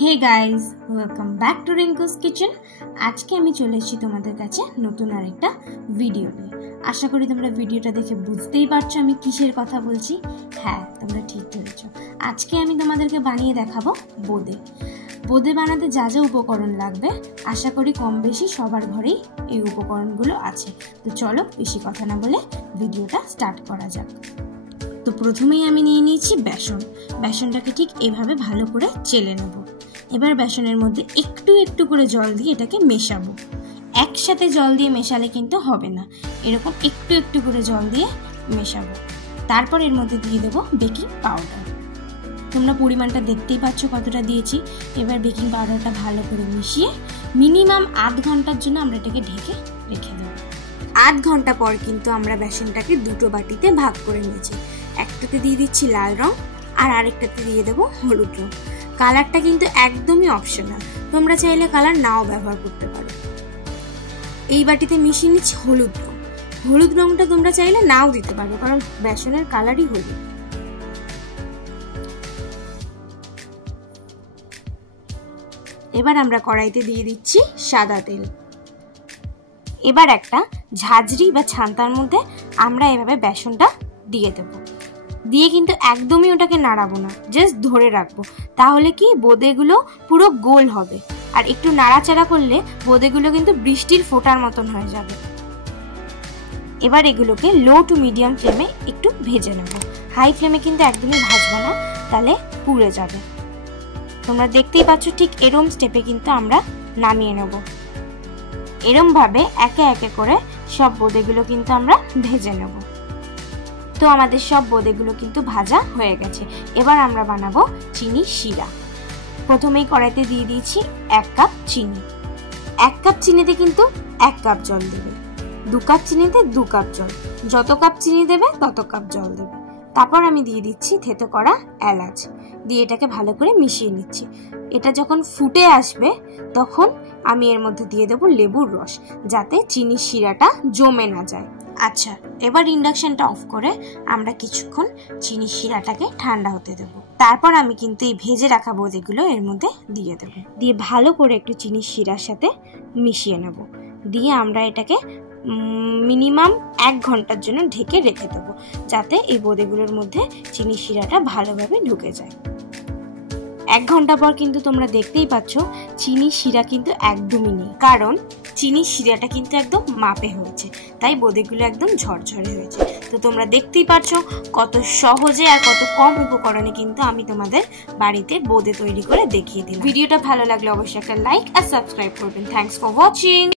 Hey guys, welcome back to Rinku's kitchen. आज के আমি চলে এসেছি তোমাদের কাছে নতুন আরেকটা ভিডিও নিয়ে। আশা করি তোমরা ভিডিওটা দেখে বুঝতেই পারছো আমি কিসের কথা বলছি। হ্যাঁ, তোমরা ঠিক ধরেছো। আজকে আমি তোমাদেরকে বানিয়ে দেখাবো বোঁদে। বোঁদে বানাতে যা যা উপকরণ লাগবে আশা করি কম বেশি সবার ঘরেই এই উপকরণগুলো আছে। তো চলো বেশি কথা না বলে ভিডিওটা স্টার্ট করা যাক। তো প্রথমেই আমি নিয়ে নিয়েছি বেসন। বেসনটাকে ঠিক এভাবে ভালো করে চেলে নেব। এবার বেসনের মধ্যে একটু একটু করে জল দিয়ে এটাকে মেশাবো। একসাথে জল দিয়ে মেশালে কিন্তু হবে না, এরকম একটু একটু করে জল দিয়ে মেশাবো। তারপর এর মধ্যে দিয়ে দেবো বেকিং পাউডার। তোমরা পরিমাণটা দেখতেই পাচ্ছ কতটা দিয়েছি। এবার বেকিং পাউডারটা ভালো করে মিশিয়ে মিনিমাম আধ ঘন্টার জন্য আমরা এটাকে ঢেকে রেখে দেবো। আধ ঘন্টা পর কিন্তু আমরা বেসনটাকে দুটো বাটিতে ভাগ করে নিয়েছি। একটাতে দিয়ে দিচ্ছি লাল রং আর আরেকটাতে দিয়ে দেবো হলুদ রং। কালারটা কিন্তু একদমই অপশনাল, তোমরা চাইলে কালার নাও ব্যবহার করতে পারো। এই বাটিতে মিশিয়ে নিচ্ছি হলুদ রং। হলুদ রংটা তোমরা চাইলে নাও দিতে পারো, কারণ বেসনের কালারই হলুদ। এবার আমরা কড়াইতে দিয়ে দিচ্ছি সাদা তেল। এবার একটা ঝাঁঝরি বা ছান্তার মধ্যে আমরা এভাবে বেসনটা দিয়ে দেব। দিয়ে কিন্তু একদমই ওটাকে নাড়াবো না, জাস্ট ধরে রাখবো। তাহলে কি বোঁদেগুলো পুরো গোল হবে, আর একটু নাড়াচাড়া করলে বোঁদেগুলো কিন্তু বৃষ্টির ফোঁটার মতন হয়ে যাবে। এবার এগুলোকে লো টু মিডিয়াম ফ্লেমে একটু ভেজে নেব। হাই ফ্লেমে কিন্তু একদমই ভাজবো না, তাহলে পুড়ে যাবে। তোমরা দেখতেই পাচ্ছ ঠিক এরম স্টেপে কিন্তু আমরা নামিয়ে নেব। এরম ভাবে একে একে করে সব বোঁদেগুলো কিন্তু আমরা ভেজে নেব। তো আমাদের সব বোঁদেগুলো কিন্তু ভাজা হয়ে গেছে। এবার আমরা বানাবো চিনি শিরা। প্রথমেই কড়াইতে দিয়ে দিয়েছি 1 কাপ চিনি। 1 কাপ চিনিতে কিন্তু 1 কাপ জল দেবে। 2 কাপ চিনিতে 2 কাপ জল। যত কাপ চিনি দেবে তত কাপ জল দেবে। তারপর আমি দিয়ে দিচ্ছি থেতো করা এলাচ, দিয়ে এটাকে ভালো করে মিশিয়ে নিচ্ছি। এটা যখন ফুটে আসবে তখন আমি এর মধ্যে দিয়ে দেবো লেবুর রস, যাতে চিনির শিরাটা জমে না যায়। আচ্ছা, এবার ইন্ডাকশনটা অফ করে আমরা কিছুক্ষণ চিনির শিরাটাকে ঠান্ডা হতে দেব। তারপর আমি কিন্তু এই ভেজে রাখা বোঁদেগুলো এর মধ্যে দিয়ে দেব। দিয়ে ভালো করে একটু চিনির শিরার সাথে মিশিয়ে নেব। দিয়ে আমরা এটাকে মিনিমাম 1 ঘন্টার জন্য ঢেকে রেখে দেবো, যাতে এই বোঁদেগুলোর মধ্যে চিনির শিরাটা ভালোভাবে ঢুকে যায়। 1 ঘন্টা পর কিন্তু তোমরা দেখতেই পাচ্ছ চিনির শিরা কিন্তু একদমই নেই, কারণ চিনির শিরাটা কিন্তু একদম মাপে হয়েছে, তাই বোঁদেগুলো একদম ঝরঝরে হয়েছে। তো তোমরা দেখতেই পাচ্ছ কত সহজে আর কত কম উপকরণে কিন্তু আমি তোমাদের বাড়িতে বোঁদে তৈরি করে দেখিয়ে দিলাম। ভিডিওটা ভালো লাগলে অবশ্যই একটা লাইক আর সাবস্ক্রাইব করবেন। Thanks for watching.